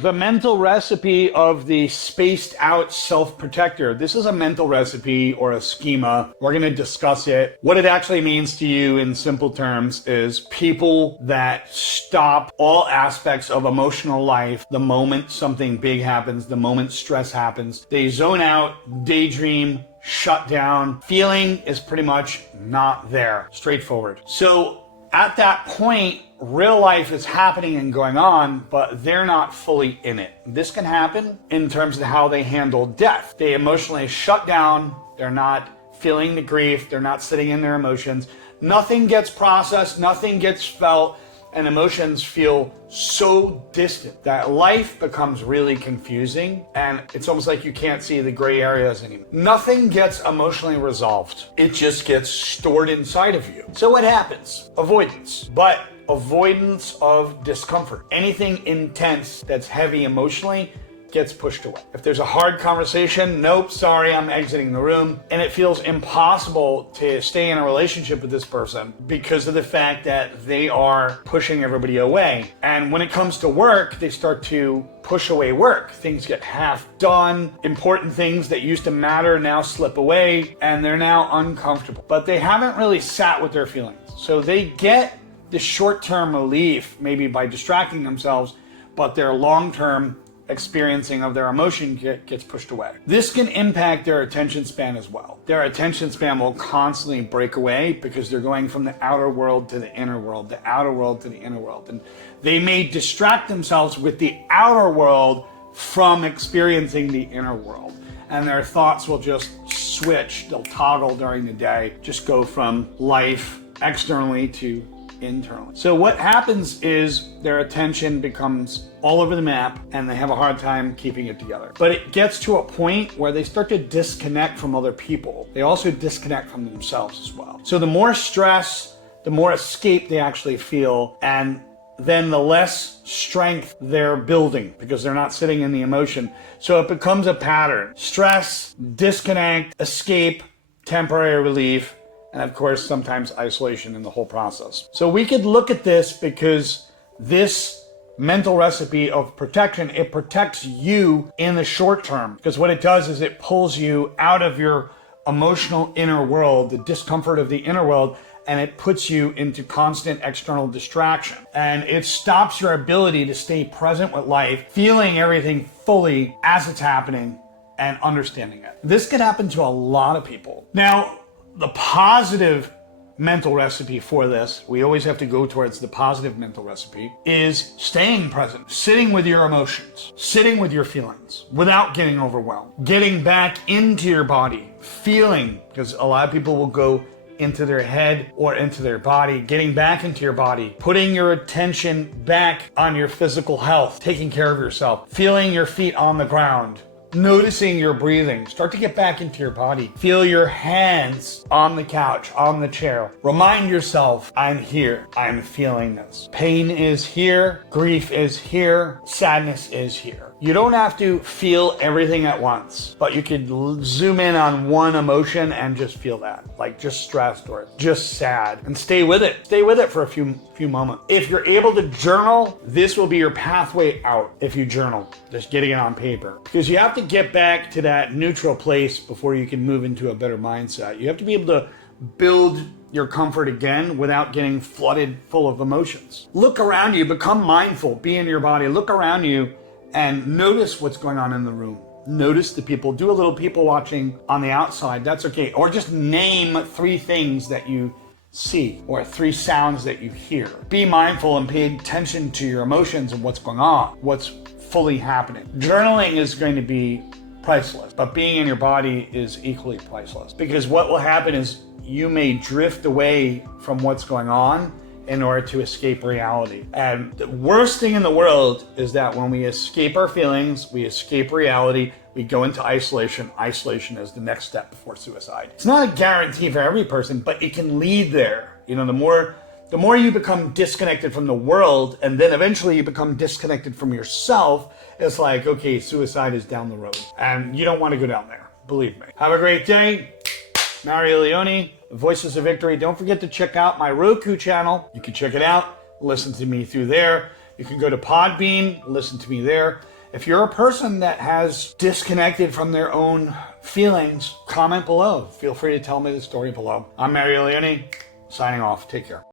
the mental recipe of the spaced out self-protector. This is a mental recipe or a schema. We're going to discuss it. What it actually means to you in simple terms is people that stop all aspects of emotional life the moment something big happens, the moment stress happens. They zone out, daydream, shut down. Feeling is pretty much not there. Straightforward. So at that point, real life is happening and going on, but they're not fully in it. This can happen in terms of how they handle death. They emotionally shut down. They're not feeling the grief. They're not sitting in their emotions. Nothing gets processed. Nothing gets felt. And emotions feel so distant that life becomes really confusing, and it's almost like you can't see the gray areas anymore. Nothing gets emotionally resolved. It just gets stored inside of you. So what happens? Avoidance. But avoidance of discomfort. Anything intense that's heavy emotionally gets pushed away. If there's a hard conversation, nope, sorry, I'm exiting the room. And it feels impossible to stay in a relationship with this person because of the fact that they are pushing everybody away. And when it comes to work, they start to push away work. Things get half done. Important things that used to matter now slip away, and they're now uncomfortable. But they haven't really sat with their feelings. So they get the short-term relief, maybe by distracting themselves, but their long-term experiencing of their emotion gets pushed away. This can impact their attention span as well. Their attention span will constantly break away because they're going from the outer world to the inner world, the outer world to the inner world. And they may distract themselves with the outer world from experiencing the inner world. And their thoughts will just switch. They'll toggle during the day, just go from life externally to internally. So what happens is their attention becomes all over the map and they have a hard time keeping it together. But it gets to a point where they start to disconnect from other people. They also disconnect from themselves as well. So the more stress, the more escape they actually feel, and then the less strength they're building because they're not sitting in the emotion. So it becomes a pattern. Stress, disconnect, escape, temporary relief, and of course, sometimes isolation in the whole process. So we could look at this because this mental recipe of protection, it protects you in the short term. Because what it does is it pulls you out of your emotional inner world, the discomfort of the inner world, and it puts you into constant external distraction. And it stops your ability to stay present with life, feeling everything fully as it's happening and understanding it. This could happen to a lot of people. Now, the positive mental recipe for this, we always have to go towards the positive mental recipe, is staying present, sitting with your emotions, sitting with your feelings without getting overwhelmed, getting back into your body, feeling, because a lot of people will go into their head or into their body, getting back into your body, putting your attention back on your physical health, taking care of yourself, feeling your feet on the ground, noticing your breathing. Start to get back into your body. Feel your hands on the couch, on the chair. Remind yourself, I'm here. I'm feeling this. Pain is here. Grief is here. Sadness is here. You don't have to feel everything at once, but you could zoom in on one emotion and just feel that, like just stressed or just sad, and stay with it. Stay with it for a few moments. If you're able to journal, this will be your pathway out. If you journal, just getting it on paper, because you have to get back to that neutral place before you can move into a better mindset. You have to be able to build your comfort again without getting flooded full of emotions. Look around you, become mindful, be in your body, look around you and notice what's going on in the room. Notice the people, do a little people watching on the outside, that's okay. Or just name 3 things that you see or 3 sounds that you hear. Be mindful and pay attention to your emotions and what's going on, what's fully happening. Journaling is going to be priceless, but being in your body is equally priceless, because what will happen is you may drift away from what's going on in order to escape reality. And the worst thing in the world is that when we escape our feelings, we escape reality, we go into isolation. Isolation is the next step before suicide. It's not a guarantee for every person, but it can lead there. You know, the more you become disconnected from the world, and then eventually you become disconnected from yourself, it's like, okay, suicide is down the road. And you don't want to go down there, believe me. Have a great day. Mario Leone, Voices of Victory. Don't forget to check out my Roku channel. You can check it out, listen to me through there. You can go to Podbean, listen to me there. If you're a person that has disconnected from their own feelings, comment below. Feel free to tell me the story below. I'm Mario Leone, signing off. Take care.